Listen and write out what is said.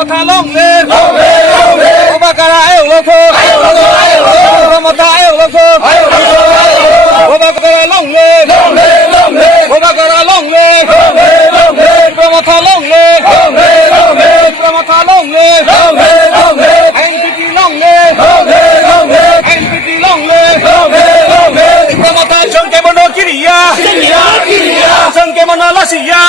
Promota long live, Obakara Euloko, Promota Euloko, Obakara long live, Obakara long live, Promota long live, Promota long live, NPT long live, NPT long live, Promota Chonke Mono Kiria, Chonke Mono Lasia,